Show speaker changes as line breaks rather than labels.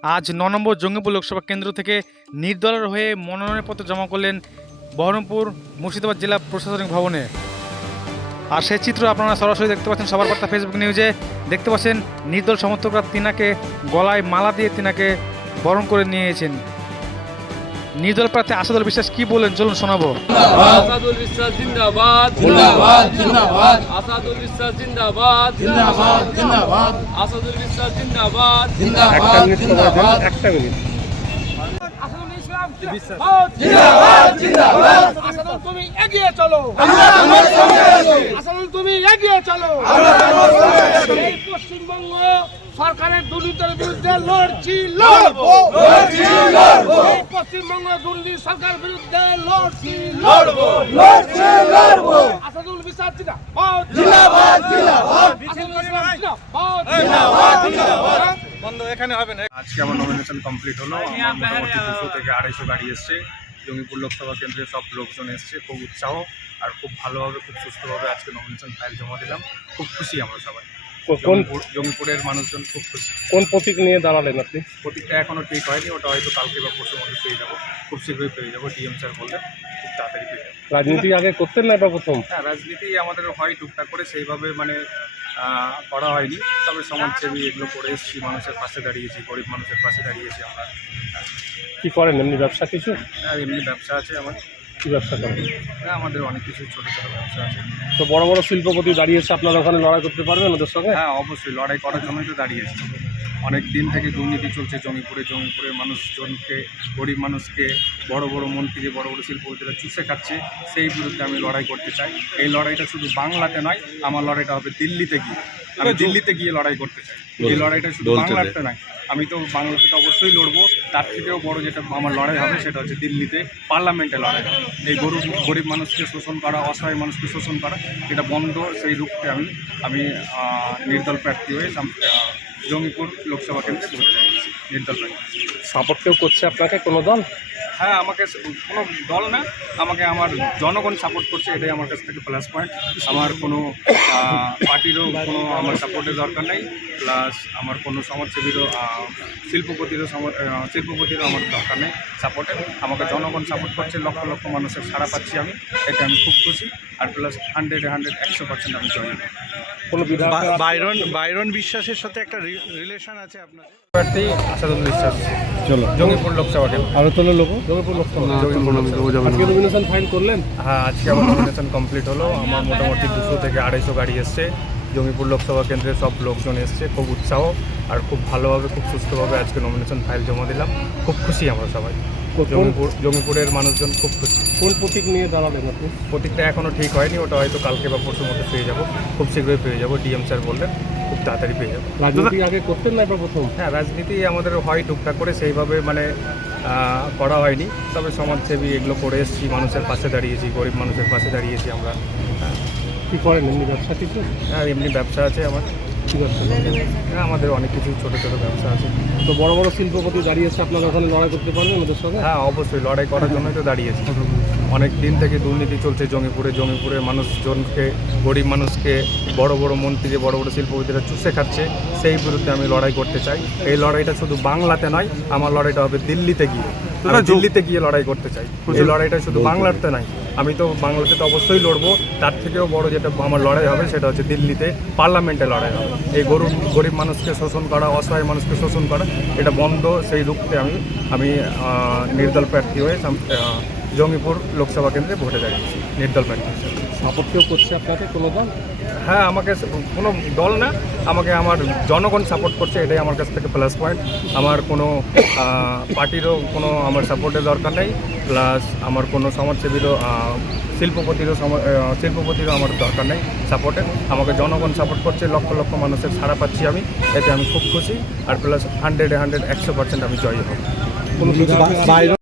আজ ৯ নম্বর জঙ্গিপুর লোকসভা কেন্দ্র থেকে নির্দলের হয়ে মনোনয়নপত্র জমা করলেন বহরমপুর মুর্শিদাবাদ জেলা প্রশাসনিক ভবনে। আর সেই চিত্র আপনারা সরাসরি দেখতে পাচ্ছেন সবার বার্তা ফেসবুক নিউজে। দেখতে পাচ্ছেন নির্দল সমর্থকরা তিনাকে গলায় মালা দিয়ে তিনাকে বরণ করে নিয়েছেন। নির্দল প্রার্থী আসাদুল বিশ্বাস কি বলেন চলুন শোনাবো।
আসাদুল বিশ্বাস জিন্দাবাদ জিন্দাবাদ জিন্দাবাদ আসাদুল বিশ্বাস জিন্দাবাদ জিন্দাবাদ জিন্দাবাদ আসাদুল বিশ্বাস জিন্দাবাদ জিন্দাবাদ জিন্দাবাদ একটা মিনিট আসাদুল ইসলাম জিন্দাবাদ জিন্দাবাদ জিন্দাবাদ আসাদুল তুমি এগিয়ে চলো আমরা তোমার সঙ্গে আছি আসাদুল তুমি এগিয়ে চলো আমরা তোমার সঙ্গে আছি এই পশ্চিমবঙ্গ সরকারের দুর্নীতির বিরুদ্ধে লড়বো পশ্চিমবঙ্গ দুর্নীতি সরকার বিরুদ্ধে লড়বো আসাদুল বিশ্বাস জিন্দাবাদ জিন্দাবাদ জিন্দাবাদ আসাদুল ইসলাম জিন্দাবাদ জিন্দাবাদ
বন্ধ এখানে হবে না। আজকে আমার নমিনেশন কমপ্লিট হলো। আমার মোটামুটি 200 থেকে 250 গাড়ি এসছে। জঙ্গিপুর লোকসভা কেন্দ্রে সব লোকজন এসছে, খুব উৎসাহ আর খুব ভালোভাবে খুব সুস্থভাবে আজকে নমিনেশন ফাইল জমা দিলাম। খুব খুশি আমরা সবাই। জঙ্গিপুরের মানুষজন খুব খুশি।
কোন প্রতীক নিয়ে দাঁড়ালেন আপনি?
প্রতীকটা এখনো ঠিক হয়নি, ওটা হয়তো কালকে বা পরশুর মধ্যে পেয়ে যাবো, খুব শীঘ্রই পেয়ে যাবো। ডিএম স্যার বললেন খুব তাড়াতাড়ি পেয়ে যাবো।
রাজনীতি আগে করতেন না এটা প্রথম?
হ্যাঁ, রাজনীতি আমাদের হয় টুকটাক করে, সেইভাবে করা হয়নি। তবে সমাজসেবী এগুলো করে এসেছি, মানুষের পাশে দাঁড়িয়েছি, গরিব মানুষের পাশে দাঁড়িয়েছি আমরা।
কি করেন এমনি ব্যবসা কিছু?
হ্যাঁ, এমনি ব্যবসা আছে আমার।
কি ব্যবসা করেন?
হ্যাঁ, আমাদের অনেক কিছু ছোটো ছোটো ব্যবসা আছে।
তো বড় বড় শিল্পপতি দাঁড়িয়েছে, আপনারা ওখানে লড়াই করতে পারবেন ওদের সঙ্গে?
হ্যাঁ, অবশ্যই লড়াই করার জন্যই তো দাঁড়িয়েছি। অনেক দিন থেকে দুর্নীতি চলছে জঙ্গিপুরের মানুষজনকে, গরিব মানুষকে বড় বড় মন্ত্রী, বড় বড় শিল্পপতিরা চুষে খাচ্ছে, সেই বিরুদ্ধে আমি লড়াই করতে চাই। এই লড়াইটা শুধু বাংলাতে নয়, আমার লড়াইটা হবে দিল্লিতে গিয়ে। আমি দিল্লিতে গিয়ে লড়াই করতে চাই। এই লড়াইটা শুধু বাংলাতে নয়, আমি তো বাংলাতে তো অবশ্যই লড়বো। তার থেকেও বড় যেটা আমার লড়াই হবে সেটা হচ্ছে দিল্লিতে, পার্লামেন্টে লড়াই হবে। এই গরিব মানুষকে শোষণ করা, অসহায় মানুষকে শোষণ করা, এটা বন্ধ। সেই রূপে আমি নির্দল প্রার্থী হয়ে জঙ্গিপুর লোকসভা কেন্দ্রে ভোটে দাঁড়িয়েছি নির্দল প্রার্থী।
সাপোর্ট কেউ করছে আপনাকে কোনো দল?
হ্যাঁ, আমাকে কোনো দল না, আমাকে আমার জনগণ সাপোর্ট করছে, এটাই আমার কাছ থেকে প্লাস পয়েন্ট। আমার কোনো পার্টিরও কোনো আমার সাপোর্টের দরকার নেই, প্লাস আমার কোনো সমাজসেবীরও শিল্পপতিরও আমার দরকার নেই সাপোর্টের। আমাকে জনগণ সাপোর্ট করছে, লক্ষ লক্ষ মানুষের সাড়া পাচ্ছি আমি, এতে আমি খুব খুশি। আর প্লাস 100% আমি জয়।
কোনো
বাইরন বিশ্বাসের সাথে একটা রিলেশন আছে আপনার?
প্রার্থী আসাদুল বিশ্বাস,
চলো
জঙ্গিপুর লোকসভা কেন্দ্র।
আরো তো লোক জঙ্গিপুর লোকসভা আজকে নমিনেশন ফাইল করলেন?
হ্যাঁ, আজকে আমার নমিনেশন কমপ্লিট হলো। আমার মোটামুটি 200 থেকে 250 গাড়ি এসছে। জঙ্গিপুর লোকসভা কেন্দ্রে সব লোকজন এসছে, খুব উৎসাহ আর খুব ভালোভাবে খুব সুস্থভাবে আজকে নমিনেশন ফাইল জমা দিলাম। খুব খুশি আমরা সবাই। জঙ্গিপুরের মানুষজন খুব খুশি।
কোন প্রতীক নিয়ে দাঁড়ালেন আপনি?
প্রতীকটা এখনও ঠিক হয়নি, ওটা হয়তো কালকে বা পরশুর মধ্যে পেয়ে যাবো, খুব শীঘ্রই পেয়ে যাবো। ডিএম স্যার বললেন খুব তাড়াতাড়ি পেয়ে যাবো।
রাজনীতি আগে করতেন না এটা প্রথম?
হ্যাঁ, রাজনীতি আমাদের হয় টুকটাক করে, সেইভাবে করা হয়নি। তবে সমাজসেবী এগুলো করে এসেছি, মানুষের পাশে দাঁড়িয়েছি, গরিব মানুষের পাশে দাঁড়িয়েছি আমরা।
কি করেন এমনি ব্যবসা কিছু?
হ্যাঁ, এমনি ব্যবসা আছে আমার।
কি ব্যবসা?
হ্যাঁ, আমাদের অনেক কিছু ছোটো ছোটো ব্যবসা আছে।
তো বড় বড় শিল্পপতি দাঁড়িয়েছে, আপনারা ওখানে লড়াই করতে পারবেন ওদের সঙ্গে?
হ্যাঁ, অবশ্যই লড়াই করার জন্যই তো দাঁড়িয়েছি। অনেক দিন থেকে দুর্নীতি চলছে জঙ্গিপুরের মানুষজনকে, গরিব মানুষকে বড় বড় মন্ত্রী, বড় বড় শিল্পপতিরা চুষে খাচ্ছে, সেই বিরুদ্ধে আমি লড়াই করতে চাই। এই লড়াইটা শুধু বাংলাতে নয়, আমার লড়াইটা হবে দিল্লিতে গিয়ে। আমি দিল্লিতে গিয়ে লড়াই করতে চাই। এই লড়াইটা শুধু বাংলাতে নয়, আমি তো বাংলাতে তো অবশ্যই লড়বো। তার থেকেও বড় যেটা আমার লড়াই হবে সেটা হচ্ছে দিল্লিতে, পার্লামেন্টে লড়াই হবে। এই গরিব মানুষকে শোষণ করা, অসহায় মানুষকে শোষণ করা, এটা বন্ধ। সেই রূপে আমি নির্দল প্রার্থী হয়ে জঙ্গিপুর লোকসভা কেন্দ্রে ভোটে দাঁড়িয়েছি নির্দল প্রার্থী হিসেবে।
সাপোর্ট কেউ করছে আপনাকে কোনো দল?
হ্যাঁ, আমাকে কোনো দল না, আমাকে আমার জনগণ সাপোর্ট করছে, এটাই আমার কাছ থেকে প্লাস পয়েন্ট। আমার কোনো পার্টিরও কোনো আমার সাপোর্টের দরকার নেই, প্লাস আমার কোনো সমাজসেবীরও শিল্পপতিরও আমার দরকার নেই সাপোর্টের। আমাকে জনগণ সাপোর্ট করছে, লক্ষ লক্ষ মানুষের সাড়া পাচ্ছি আমি, এতে আমি খুব খুশি। আর প্লাস 100% আমি জয়ী হব।
কোনো